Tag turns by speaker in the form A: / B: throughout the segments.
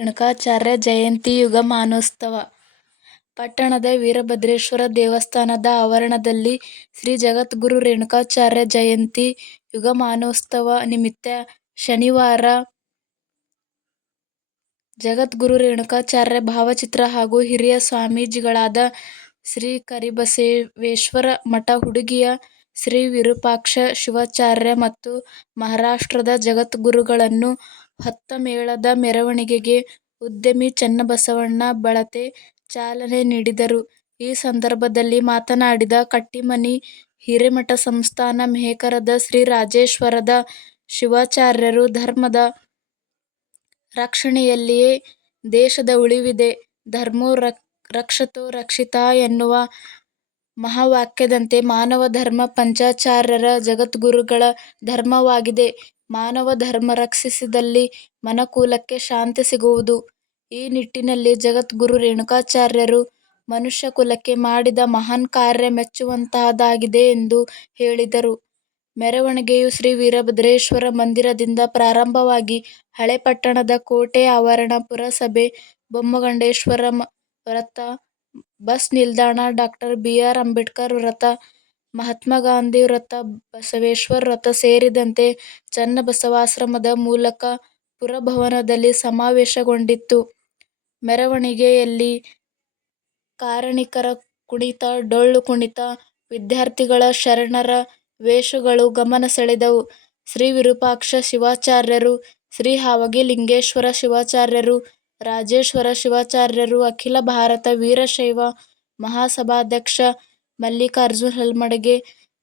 A: ರೇಣುಕಾಚಾರ್ಯ ಜಯಂತಿ ಯುಗಮಾನೋತ್ಸವ ಪಟ್ಟಣದ ವೀರಭದ್ರೇಶ್ವರ ದೇವಸ್ಥಾನದ ಆವರಣದಲ್ಲಿ ಶ್ರೀ ಜಗದ್ಗುರು ರೇಣುಕಾಚಾರ್ಯ ಜಯಂತಿ ಯುಗಮಾನೋತ್ಸವ ನಿಮಿತ್ತ ಶನಿವಾರ ಜಗದ್ಗುರು ರೇಣುಕಾಚಾರ್ಯ ಭಾವಚಿತ್ರ ಹಾಗೂ ಹಿರಿಯ ಸ್ವಾಮೀಜಿಗಳಾದ ಶ್ರೀ ಕರಿಬಸವೇಶ್ವರ ಮಠ ಹುಡುಗಿಯ ಶ್ರೀ ವಿರೂಪಾಕ್ಷ ಶಿವಾಚಾರ್ಯ ಮತ್ತು ಮಹಾರಾಷ್ಟ್ರದ ಜಗದ್ಗುರುಗಳನ್ನು ಹೊತ್ತ ಮೇಳದ ಮೆರವಣಿಗೆಗೆ ಉದ್ಯಮಿ ಚನ್ನಬಸವಣ್ಣ ಬಳತೆ ಚಾಲನೆ ನೀಡಿದರು. ಈ ಸಂದರ್ಭದಲ್ಲಿ ಮಾತನಾಡಿದ ಕಟ್ಟಿಮನಿ ಹಿರೇಮಠ ಸಂಸ್ಥಾನ ಮೇಕರದ ಶ್ರೀ ರಾಜೇಶ್ವರದ ಶಿವಾಚಾರ್ಯರು, ಧರ್ಮದ ರಕ್ಷಣೆಯಲ್ಲಿಯೇ ದೇಶದ ಉಳಿವಿದೆ. ಧರ್ಮೋ ರಕ್ಷತೋ ರಕ್ಷಿತಃ ಎನ್ನುವ ಮಹಾವಾಕ್ಯದಂತೆ ಮಾನವ ಧರ್ಮ ಪಂಚಾಚಾರ್ಯರ ಜಗದ್ಗುರುಗಳ ಧರ್ಮವಾಗಿದೆ. ಮಾನವ ಧರ್ಮ ರಕ್ಷಿಸಿದಲ್ಲಿ ಮನುಕುಲಕ್ಕೆ ಶಾಂತಿ ಸಿಗುವುದು. ಈ ನಿಟ್ಟಿನಲ್ಲಿ ಜಗದ್ಗುರು ರೇಣುಕಾಚಾರ್ಯರು ಮನುಷ್ಯ ಕುಲಕ್ಕೆ ಮಾಡಿದ ಮಹಾನ್ ಕಾರ್ಯ ಮೆಚ್ಚುವಂತಹದ್ದಾಗಿದೆ ಎಂದು ಹೇಳಿದರು. ಮೆರವಣಿಗೆಯು ಶ್ರೀ ವೀರಭದ್ರೇಶ್ವರ ಮಂದಿರದಿಂದ ಪ್ರಾರಂಭವಾಗಿ ಹಳೆ ಪಟ್ಟಣದ ಕೋಟೆ ಆವರಣ, ಪುರಸಭೆ, ಬೊಮ್ಮಗಂಡೇಶ್ವರ ವೃತ್ತ, ಬಸ್ ನಿಲ್ದಾಣ, ಡಾಕ್ಟರ್ ಬಿ. ಆರ್. ಅಂಬೇಡ್ಕರ್ ವೃತ್ತ, ಮಹಾತ್ಮಗಾಂಧಿ ವೃತ್ತ, ಬಸವೇಶ್ವರ ವೃತ್ತ ಸೇರಿದಂತೆ ಚನ್ನಬಸವಾಶ್ರಮದ ಮೂಲಕ ಪುರಭವನದಲ್ಲಿ ಸಮಾವೇಶಗೊಂಡಿತ್ತು. ಮೆರವಣಿಗೆಯಲ್ಲಿ ಕಾರಣಿಕರ ಕುಣಿತ, ಡೊಳ್ಳು ಕುಣಿತ, ವಿದ್ಯಾರ್ಥಿಗಳ ಶರಣರ ವೇಷಗಳು ಗಮನ ಸೆಳೆದವು. ಶ್ರೀ ವಿರೂಪಾಕ್ಷ ಶಿವಾಚಾರ್ಯರು, ಶ್ರೀ ಹಾವಗಿಲಿಂಗೇಶ್ವರ ಶಿವಾಚಾರ್ಯರು, ರಾಜೇಶ್ವರ ಶಿವಾಚಾರ್ಯರು, ಅಖಿಲ ಭಾರತ ವೀರಶೈವ ಮಹಾಸಭಾಧ್ಯಕ್ಷ ಮಲ್ಲಿಕಾರ್ಜುನ ಹಳಮಡಗೆ,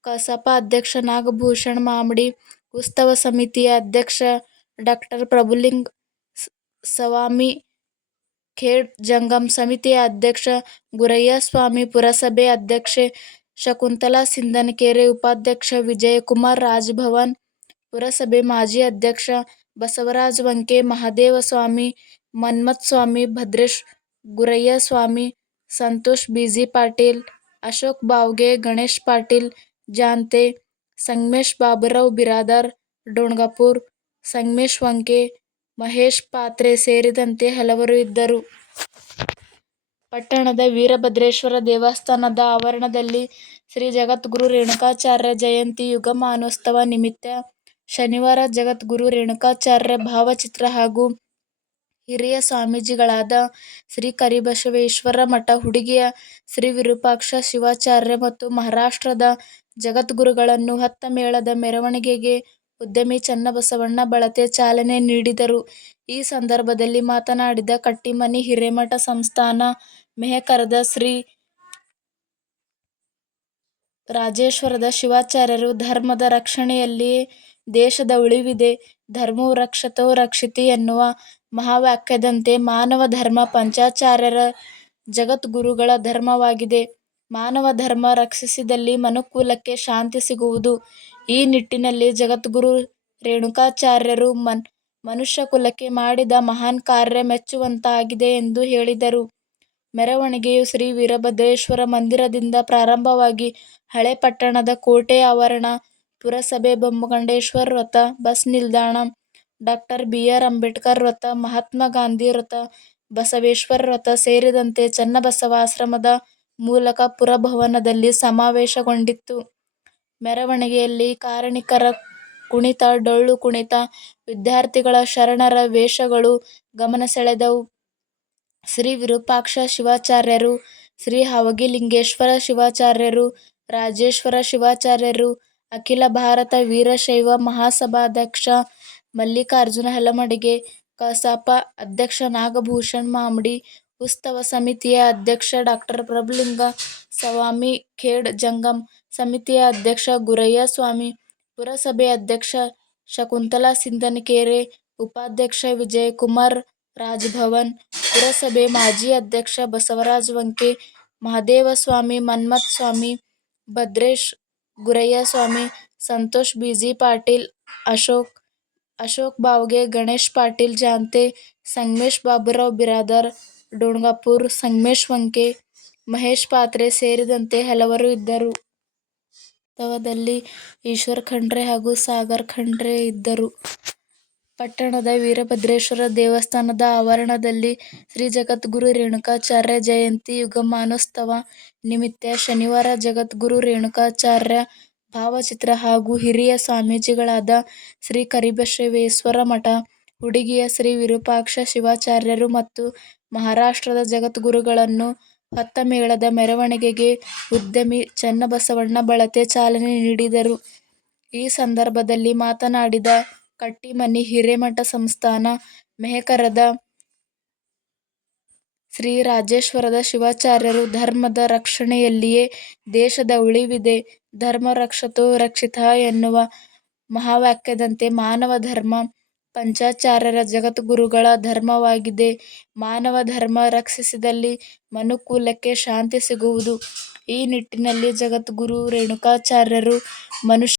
A: ಕಸಾಪ ಅಧ್ಯಕ್ಷ ನಾಗಭೂಷಣ ಮಾಮಡಿ, ಉತ್ಸವ ಸಮಿತಿಯ ಅಧ್ಯಕ್ಷ ಡಾ ಪ್ರಭುಲಿಂಗ ಸ್ವಾಮಿ ಖೇಡ್, ಜಂಗಮ ಸಮಿತಿಯ ಅಧ್ಯಕ್ಷ ಗುರಯ್ಯಸ್ವಾಮಿ, ಪುರಸಭೆ ಅಧ್ಯಕ್ಷೆ ಶಕುಂತಲಾ ಸಿಂದನಕೆರೆ, ಉಪಾಧ್ಯಕ್ಷ ವಿಜಯಕುಮಾರ ರಾಜಭವನ, ಪುರಸಭೆ ಮಾಜಿ ಅಧ್ಯಕ್ಷ ಬಸವರಾಜ ವಂಕೆ, ಮಹದೇವಸ್ವಾಮಿ, ಮನ್ಮಥಸ್ವಾಮಿ, ಭದ್ರೇಶ ಗುರಯ್ಯಸ್ವಾಮಿ, ಸಂತೋಷ ಬಿ. ಜಿ. ಪಾಟೀಲ, ಅಶೋಕ ಬಾವ್ಗೆ ಗಣೇಶ್ ಪಾಟೀಲ್ ಜಾಂತೆ, ಸಂಗಮೇಶ್ ಬಾಬುರಾವ್ ಬಿರಾದಾರ್ ಡೋಣ್ಗಾಪುರ್ ಸಂಗಮೇಶ್ ವಂಕೆ, ಮಹೇಶ್ ಪಾತ್ರೆ ಸೇರಿದಂತೆ ಹಲವರು ಇದ್ದರು. ಪಟ್ಟಣದ ವೀರಭದ್ರೇಶ್ವರ ದೇವಸ್ಥಾನದ ಆವರಣದಲ್ಲಿ ಶ್ರೀ ಜಗದ್ಗುರು ರೇಣುಕಾಚಾರ್ಯ ಜಯಂತಿ ಯುಗಮಾನೋತ್ಸವ ನಿಮಿತ್ತ ಶನಿವಾರ ಜಗದ್ಗುರು ರೇಣುಕಾಚಾರ್ಯ ಭಾವಚಿತ್ರ ಹಾಗೂ ಹಿರಿಯ ಸ್ವಾಮೀಜಿಗಳಾದ ಶ್ರೀ ಕರಿಬಸವೇಶ್ವರ ಮಠ ಹುಡುಗಿಯ ಶ್ರೀ ವಿರೂಪಾಕ್ಷ ಶಿವಾಚಾರ್ಯ ಮತ್ತು ಮಹಾರಾಷ್ಟ್ರದ ಜಗದ್ಗುರುಗಳನ್ನು ಹತ್ತ ಮೇಳದ ಮೆರವಣಿಗೆಗೆ ಉದ್ಯಮಿ ಚನ್ನಬಸವಣ್ಣ ಬಳತೆ ಚಾಲನೆ ನೀಡಿದರು. ಈ ಸಂದರ್ಭದಲ್ಲಿ ಮಾತನಾಡಿದ ಕಟ್ಟಿಮನಿ ಹಿರೇಮಠ ಸಂಸ್ಥಾನ ಮೆಹಕರದ ಶ್ರೀ ರಾಜೇಶ್ವರದ ಶಿವಾಚಾರ್ಯರು ಧರ್ಮದ ರಕ್ಷಣೆಯಲ್ಲಿಯೇ ದೇಶದ ಉಳಿವಿದೆ. ಧರ್ಮೋ ರಕ್ಷತೋ ರಕ್ಷಿತಿ ಎನ್ನುವ ಮಹಾವಾಕ್ಯದಂತೆ ಮಾನವ ಧರ್ಮ ಪಂಚಾಚಾರ್ಯರ ಜಗದ್ಗುರುಗಳ ಧರ್ಮವಾಗಿದೆ. ಮಾನವ ಧರ್ಮ ರಕ್ಷಿಸಿದಲ್ಲಿ ಮನುಕುಲಕ್ಕೆ ಶಾಂತಿ ಸಿಗುವುದು. ಈ ನಿಟ್ಟಿನಲ್ಲಿ ಜಗದ್ಗುರು ರೇಣುಕಾಚಾರ್ಯರು ಮನ್ ಮನುಷ್ಯ ಕುಲಕ್ಕೆ ಮಾಡಿದ ಮಹಾನ್ ಕಾರ್ಯ ಮೆಚ್ಚುವಂತಾಗಿದೆ ಎಂದು ಹೇಳಿದರು. ಮೆರವಣಿಗೆಯು ಶ್ರೀ ವೀರಭದ್ರೇಶ್ವರ ಮಂದಿರದಿಂದ ಪ್ರಾರಂಭವಾಗಿ ಹಳೆ ಪಟ್ಟಣದ ಕೋಟೆ ಆವರಣ, ಪುರಸಭೆ, ಬೊಮ್ಮಗಂಡೇಶ್ವರ ವೃತ್ತ, ಬಸ್ ನಿಲ್ದಾಣ, ಡಾ ಬಿ. ಆರ್. ಅಂಬೇಡ್ಕರ್ ವೃತ್ತ, ಮಹಾತ್ಮಗಾಂಧಿ ವೃತ್ತ, ಬಸವೇಶ್ವರ ವೃತ್ತ ಸೇರಿದಂತೆ ಚನ್ನಬಸವ ಆಶ್ರಮದ ಮೂಲಕ ಪುರಭವನದಲ್ಲಿ ಸಮಾವೇಶಗೊಂಡಿತ್ತು. ಮೆರವಣಿಗೆಯಲ್ಲಿ ಕಾರಣಿಕರ ಕುಣಿತ, ಡೊಳ್ಳು ಕುಣಿತ, ವಿದ್ಯಾರ್ಥಿಗಳ ಶರಣರ ವೇಷಗಳು ಗಮನ ಸೆಳೆದವು. ಶ್ರೀ ವಿರೂಪಾಕ್ಷ ಶಿವಾಚಾರ್ಯರು, ಶ್ರೀ ಹಾವಗಿಲಿಂಗೇಶ್ವರ ಶಿವಾಚಾರ್ಯರು, ರಾಜೇಶ್ವರ ಶಿವಾಚಾರ್ಯರು, ಅಖಿಲ ಭಾರತ ವೀರಶೈವ ಮಹಾಸಭಾಧ್ಯಕ್ಷ ಮಲ್ಲಿಕಾರ್ಜುನ ಹಳಮಡಗೆ, ಕಸಾಪ ಅಧ್ಯಕ್ಷ ನಾಗಭೂಷಣ ಮಾಮಡಿ, ಉತ್ಸವ ಸಮಿತಿಯ ಅಧ್ಯಕ್ಷ ಡಾ ಪ್ರಭುಲಿಂಗ ಸ್ವಾಮಿ ಖೇಡ್, ಜಂಗಮ ಸಮಿತಿಯ ಅಧ್ಯಕ್ಷ ಗುರಯ್ಯಸ್ವಾಮಿ, ಪುರಸಭೆ ಅಧ್ಯಕ್ಷೆ ಶಕುಂತಲಾ ಸಿಂದನಕೆರೆ, ಉಪಾಧ್ಯಕ್ಷ ವಿಜಯಕುಮಾರ ರಾಜಭವನ, ಪುರಸಭೆ ಮಾಜಿ ಅಧ್ಯಕ್ಷ ಬಸವರಾಜ ವಂಕೆ, ಮಹದೇವಸ್ವಾಮಿ, ಮನ್ಮಥ ಸ್ವಾಮಿ, ಭದ್ರೇಶ ಗುರಯ್ಯಸ್ವಾಮಿ, ಸಂತೋಷ ಬಿ. ಜಿ. ಪಾಟೀಲ, ಅಶೋಕ ಬಾವಗೆ, ಗಣೇಶ್ ಪಾಟೀಲ್ ಜಾಂತೆ, ಸಂಗಮೇಶ್ ಬಾಬುರಾವ್ ಬಿರಾದರ್ ಡೋಣಗಾಪುರ್ ಸಂಗಮೇಶ್ ವಂಕೆ, ಮಹೇಶ್ ಪಾತ್ರೆ ಸೇರಿದಂತೆ ಹಲವರು ಇದ್ದರು. ಉತ್ಸವದಲ್ಲಿ ಈಶ್ವರ್ ಖಂಡ್ರೆ ಹಾಗೂ ಸಾಗರ್ ಖಂಡ್ರೆ ಇದ್ದರು. ಪಟ್ಟಣದ ವೀರಭದ್ರೇಶ್ವರ ದೇವಸ್ಥಾನದ ಆವರಣದಲ್ಲಿ ಶ್ರೀ ಜಗದ್ಗುರು ರೇಣುಕಾಚಾರ್ಯ ಜಯಂತಿ ಯುಗಮಾನೋತ್ಸವ ನಿಮಿತ್ತ ಶನಿವಾರ ಜಗದ್ಗುರು ರೇಣುಕಾಚಾರ್ಯ ಭಾವಚಿತ್ರ ಹಾಗೂ ಹಿರಿಯ ಸ್ವಾಮೀಜಿಗಳಾದ ಶ್ರೀ ಕರಿಬಸವೇಶ್ವರ ಮಠ, ಹುಡುಗಿಯ ಶ್ರೀ ವಿರೂಪಾಕ್ಷ ಶಿವಾಚಾರ್ಯರು ಮತ್ತು ಮಹಾರಾಷ್ಟ್ರದ ಜಗದ್ಗುರುಗಳನ್ನು ಹತ್ತ ಮೇಳದ ಮೆರವಣಿಗೆಗೆ ಉದ್ಯಮಿ ಚನ್ನಬಸವಣ್ಣ ಬಳತೆ ಚಾಲನೆ ನೀಡಿದರು. ಈ ಸಂದರ್ಭದಲ್ಲಿ ಮಾತನಾಡಿದ ಕಟ್ಟಿಮನಿ ಹಿರೇಮಠ ಸಂಸ್ಥಾನ ಮೆಹಕರದ ಶ್ರೀ ರಾಜೇಶ್ವರದ ಶಿವಾಚಾರ್ಯರು ಧರ್ಮದ ರಕ್ಷಣೆಯಲ್ಲಿಯೇ ದೇಶದ ಉಳಿವಿದೆ. ಧರ್ಮ ರಕ್ಷತೋ ರಕ್ಷಿತ ಎನ್ನುವ ಮಹಾವಾಕ್ಯದಂತೆ ಮಾನವ ಧರ್ಮ ಪಂಚಾಚಾರ್ಯರ ಜಗದ್ಗುರುಗಳ ಧರ್ಮವಾಗಿದೆ. ಮಾನವ ಧರ್ಮ ರಕ್ಷಿಸಿದಲ್ಲಿ ಮನುಕುಲಕ್ಕೆ ಶಾಂತಿ ಸಿಗುವುದು. ಈ ನಿಟ್ಟಿನಲ್ಲಿ ಜಗದ್ಗುರು ರೇಣುಕಾಚಾರ್ಯರು ಮನುಷ್ಯ